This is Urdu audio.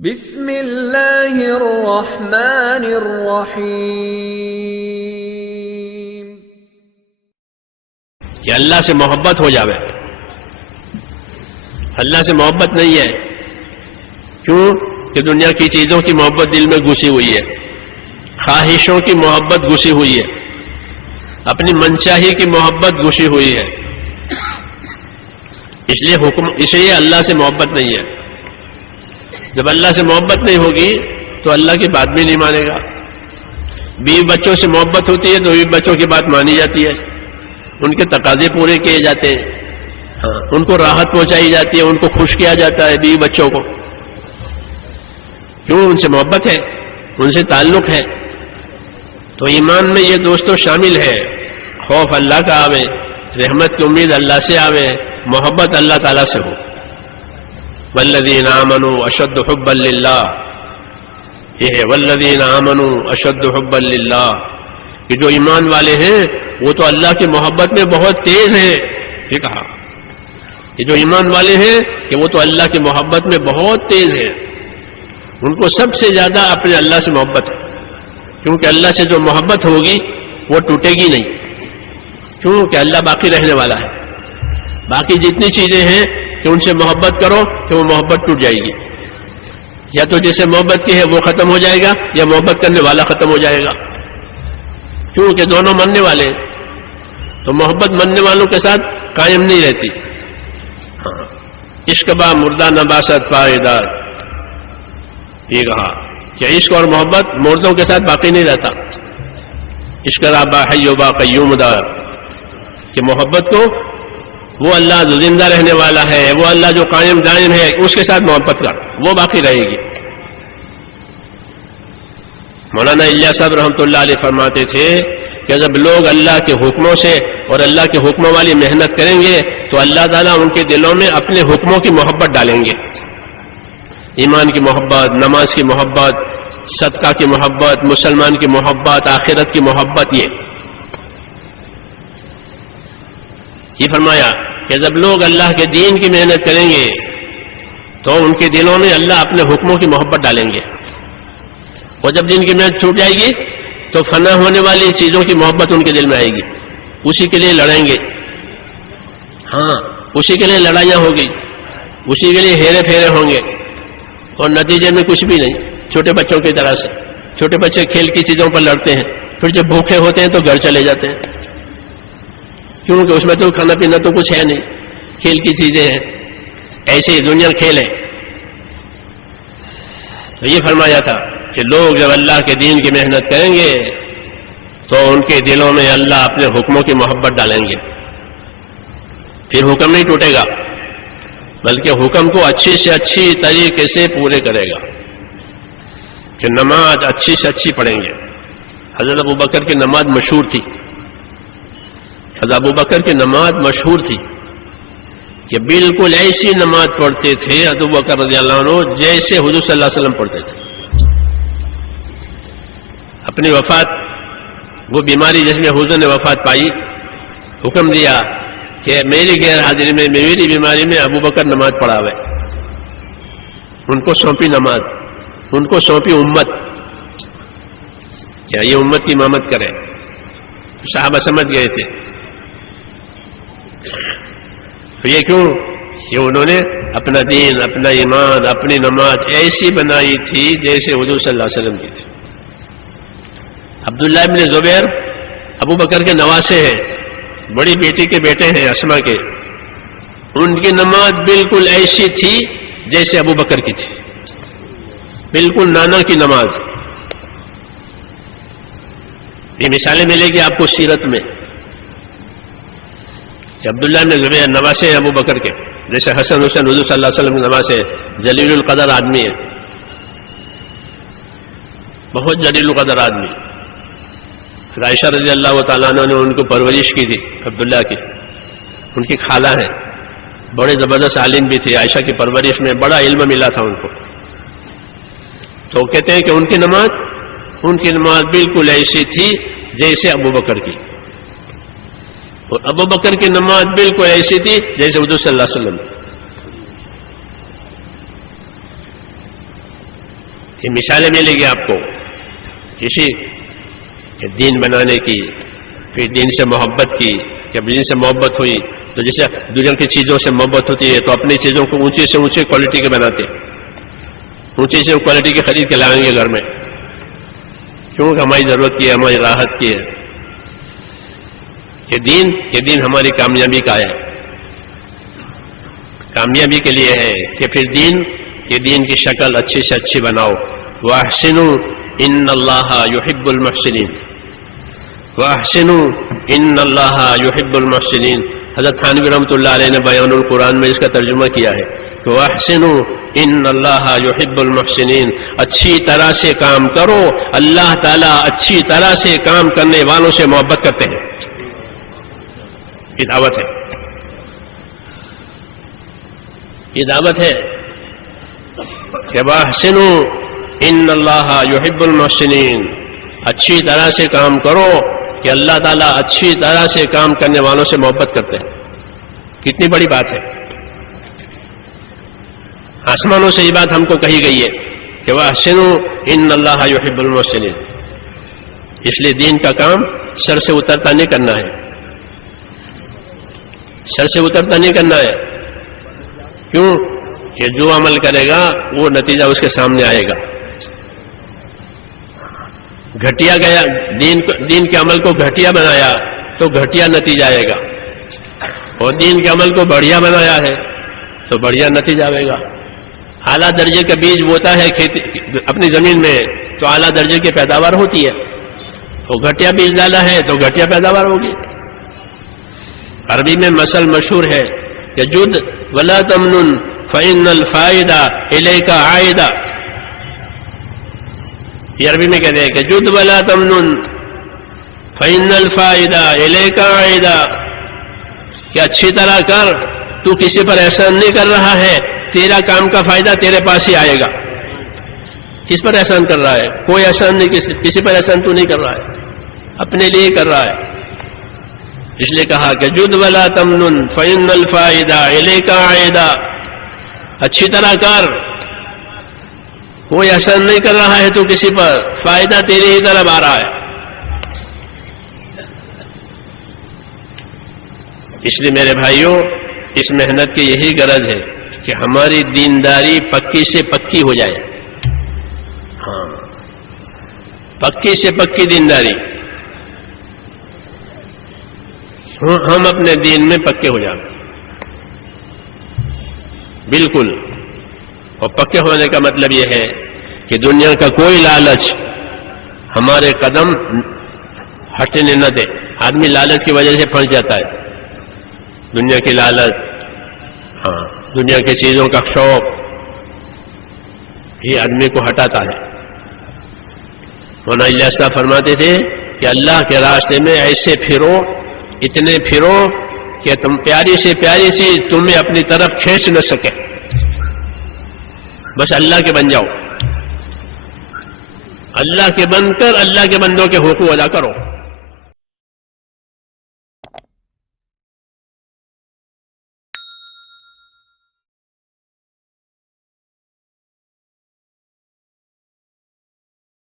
بسم اللہ الرحمن الرحیم۔ کہ اللہ سے محبت ہو جاوے۔ اللہ سے محبت نہیں ہے، کیوں کہ دنیا کی چیزوں کی محبت دل میں گھسی ہوئی ہے، خواہشوں کی محبت گھسی ہوئی ہے، اپنی منشاہی کی محبت گھسی ہوئی ہے، اس لیے اللہ سے محبت نہیں ہے۔ جب اللہ سے محبت نہیں ہوگی تو اللہ کی بات بھی نہیں مانے گا۔ بیوی بچوں سے محبت ہوتی ہے تو بیوی بچوں کی بات مانی جاتی ہے، ان کے تقاضے پورے کیے جاتے ہیں، ان کو راحت پہنچائی جاتی ہے، ان کو خوش کیا جاتا ہے بیوی بچوں کو، کیوں؟ ان سے محبت ہے، ان سے تعلق ہے۔ تو ایمان میں یہ دوستوں شامل ہے، خوف اللہ کا آوے، رحمت کی امید اللہ سے آوے، محبت اللہ تعالیٰ سے ہو۔ والذین آمنوا اشد حبا للہ، یہ ہے والذین آمنوا اشد حبا للہ، کہ جو ایمان والے ہیں وہ تو اللہ کی محبت میں بہت تیز ہیں۔ یہ کہا کہ جو ایمان والے ہیں کہ وہ تو اللہ کی محبت میں بہت تیز ہیں، ان کو سب سے زیادہ اپنے اللہ سے محبت ہے، کیونکہ اللہ سے جو محبت ہوگی وہ ٹوٹے گی نہیں، کیونکہ اللہ باقی رہنے والا ہے۔ باقی جتنی چیزیں ہیں کہ ان سے محبت کرو کہ وہ محبت ٹوٹ جائے گی، یا تو جسے محبت کی ہے وہ ختم ہو جائے گا، یا محبت کرنے والا ختم ہو جائے گا، کیونکہ دونوں مرنے والے ہیں۔ تو محبت مرنے والوں کے ساتھ قائم نہیں رہتی۔ عشق با مردہ نباست پائیدار، یہ کہا کہ عشق اور محبت مردوں کے ساتھ باقی نہیں رہتا۔ عشق رابا حی و با قیوم دار، کہ محبت کو وہ اللہ جو زندہ رہنے والا ہے، وہ اللہ جو قائم دائم ہے، اس کے ساتھ محبت کر، وہ باقی رہے گی۔ مولانا الیاس صاحب رحمۃ اللہ علیہ فرماتے تھے کہ جب لوگ اللہ کے حکموں سے اور اللہ کے حکموں والی محنت کریں گے تو اللہ تعالیٰ ان کے دلوں میں اپنے حکموں کی محبت ڈالیں گے، ایمان کی محبت، نماز کی محبت، صدقہ کی محبت، مسلمان کی محبت، آخرت کی محبت۔ یہ فرمایا کہ جب لوگ اللہ کے دین کی محنت کریں گے تو ان کے دلوں میں اللہ اپنے حکموں کی محبت ڈالیں گے، اور جب دین کی محنت چھوٹ جائے گی تو فنا ہونے والی چیزوں کی محبت ان کے دل میں آئے گی، اسی کے لیے لڑیں گے، اسی کے لیے لڑائیاں ہوگی، اسی کے لیے ہیرے پھیرے ہوں گے، اور نتیجے میں کچھ بھی نہیں، چھوٹے بچوں کی طرح سے۔ چھوٹے بچے کھیل کی چیزوں پر لڑتے ہیں، پھر جب بھوکے ہوتے ہیں تو گھر چلے جاتے ہیں، کیونکہ اس میں تو کھانا پینا تو کچھ ہے نہیں، کھیل کی چیزیں ہیں، ایسے ہی دنیا کھیل ہے۔ تو یہ فرمایا تھا کہ لوگ جب اللہ کے دین کی محنت کریں گے تو ان کے دلوں میں اللہ اپنے حکموں کی محبت ڈالیں گے، پھر حکم نہیں ٹوٹے گا، بلکہ حکم کو اچھی سے اچھی طریقے سے پورے کرے گا، کہ نماز اچھی سے اچھی پڑھیں گے۔ حضرت ابوبکر کی نماز مشہور تھی، حضرت ابوبکر کی نماز مشہور تھی کہ بالکل ایسی نماز پڑھتے تھے حضرت ابوبکر رضی اللہ عنہ جیسے حضور صلی اللہ علیہ وسلم پڑھتے تھے۔ اپنی وفات، وہ بیماری جس میں حضور نے وفات پائی، حکم دیا کہ میری غیر حاضری میں، میری بیماری میں ابوبکر نماز پڑھاوے، ان کو سونپی نماز، ان کو سونپی امت، کیا یہ امت کی امامت کرے۔ صحابہ سمجھ گئے تھے، تو یہ کیوں کہ انہوں نے اپنا دین، اپنا ایمان، اپنی نماز ایسی بنائی تھی جیسے حضور صلی اللہ علیہ وسلم کی تھی۔ عبداللہ ابن زبیر ابو بکر کے نواسے ہیں، بڑی بیٹی کے بیٹے ہیں اسما کے، ان کی نماز بالکل ایسی تھی جیسے ابو بکر کی تھی، بالکل نانا کی نماز۔ یہ مثالیں ملے گی آپ کو سیرت میں کہ عبداللہ ابن زبیر نواسے ہیں ابو بکر کے، جیسے حسن حسین حضور صلی اللہ علیہ وسلم کے نواسے، جلیل القدر آدمی ہے، بہت جلیل القدر آدمی۔ عائشہ رضی اللہ تعالیٰ عنہ نے ان کو پرورش کی تھی، عبداللہ کی، ان کی خالہ ہیں، بڑے زبردست عالم بھی تھے، عائشہ کی پرورش میں بڑا علم ملا تھا ان کو۔ تو کہتے ہیں کہ ان کی نماز بالکل ایسی تھی جیسے ابو بکر کی، اور ابو بکر کی نماز بالکل ایسی تھی جیسے حضور صلی اللہ علیہ وسلم۔ یہ مثالیں ملے گی آپ کو اسی کہ دین بنانے کی، پھر دین سے محبت کی، جب دین سے محبت ہوئی تو جیسے دنیا کی چیزوں سے محبت ہوتی ہے تو اپنی چیزوں کو اونچی سے اونچی کوالٹی کے بناتے، اونچی سے کوالٹی کی خرید کے لائیں گے گھر میں، کیونکہ ہماری ضرورت کی ہے، ہماری راحت کی ہے. یہ دین ہماری کامیابی کا ہے، کامیابی کے لیے ہے کہ پھر دین کی شکل اچھی سے اچھی بناؤ. وَأَحْسِنُوا إِنَّ اللَّهَ يُحِبُّ الْمُحْسِنِينَ، وَأَحْسِنُوا إِنَّ اللَّهَ يُحِبُّ الْمُحْسِنِينَ. حضرت تھانوی رحمۃ اللہ علیہ نے بیان القرآن میں اس کا ترجمہ کیا ہے کہ وَأَحْسِنُوا إِنَّ اللَّهَ يُحِبُّ الْمُحْسِنِينَ. اچھی طرح سے کام کرو، اللہ تعالیٰ اچھی طرح سے کام کرنے والوں سے محبت کرتے ہیں. یہ دعوت ہے، یہ دعوت ہے کہ وَأَحْسِنُوا إِنَّ اللَّهَ يُحِبُّ الْمُحْسِنِينَ. اچھی طرح سے کام کرو کہ اللہ تعالیٰ اچھی طرح سے کام کرنے والوں سے محبت کرتے ہیں. کتنی بڑی بات ہے، آسمانوں سے یہ بات ہم کو کہی گئی ہے کہ وَأَحْسِنُوا إِنَّ اللَّهَ يُحِبُّ الْمُحْسِنِينَ. اس لیے دین کا کام سر سے اترتا نہیں کرنا ہے، سر سے اترتا نہیں کرنا ہے. کیوں کہ جو عمل کرے گا وہ نتیجہ اس کے سامنے آئے گا. گھٹیا گیا دین کے عمل کو گھٹیا بنایا تو گھٹیا نتیجہ آئے گا، اور دین کے عمل کو بڑھیا بنایا ہے تو بڑھیا نتیجہ آئے گا. اعلیٰ درجے کا بیج بوتا ہے کھیتی اپنی زمین میں تو اعلیٰ درجے کی پیداوار ہوتی ہے، اور گھٹیا بیج ڈالا ہے تو گھٹیا پیداوار ہوگی. عربی میں مثل مشہور ہے کہ جد ولا تمنن فإن الفائدہ الیک عائدہ. یہ عربی میں کہتے ہیں کہ جد ولا تمنن فإن الفائدہ الیک عائدہ، کہ اچھی طرح کر، تو کسی پر احسان نہیں کر رہا ہے، تیرا کام کا فائدہ تیرے پاس ہی آئے گا. کس پر احسان کر رہا ہے؟ کوئی احسان نہیں، کسی پر احسان تو نہیں کر رہا ہے، اپنے لیے کر رہا ہے. اس لیے کہا کہ جد ولا تمنن فإن الفائدہ الیک عائدہ. اچھی طرح کر، کوئی احسان نہیں کر رہا ہے تو کسی پر، فائدہ تیرے ہی طرف آ رہا ہے. اس لیے میرے بھائیوں، اس محنت کی یہی غرض ہے کہ ہماری دینداری پکی سے پکی ہو جائے. ہاں، پکی سے پکی دینداری، ہم اپنے دین میں پکے ہو جائیں بالکل. اور پکے ہونے کا مطلب یہ ہے کہ دنیا کا کوئی لالچ ہمارے قدم ہٹنے نہ دے. آدمی لالچ کی وجہ سے پھنس جاتا ہے، دنیا کی لالچ، ہاں، دنیا کی چیزوں کا شوق، یہ آدمی کو ہٹاتا ہے. مولانا الیاس صاحب فرماتے تھے کہ اللہ کے راستے میں ایسے پھرو، اتنے پھرو کہ تم پیاری سے پیاری چیز تمہیں اپنی طرف کھینچ نہ سکے، بس اللہ کے بن جاؤ، اللہ کے بن کر اللہ کے بندوں کے حقوق ادا کرو.